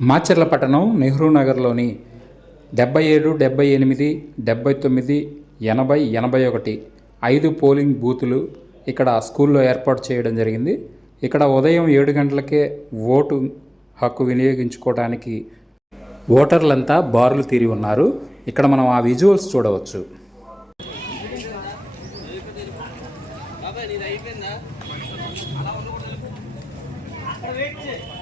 మాచర్ల పట్టణం నెహ్రూ నగర్లోని డెబ్బై ఏడు డెబ్బై ఎనిమిది డెబ్బై తొమ్మిది ఎనభై ఎనభై ఒకటి ఐదు పోలింగ్ బూతులు ఇక్కడ స్కూల్లో ఏర్పాటు చేయడం జరిగింది. ఇక్కడ ఉదయం ఏడు గంటలకే ఓటు హక్కు వినియోగించుకోవడానికి ఓటర్లంతా బారులు తీరి ఉన్నారు. ఇక్కడ మనం ఆ విజువల్స్ చూడవచ్చు. అలా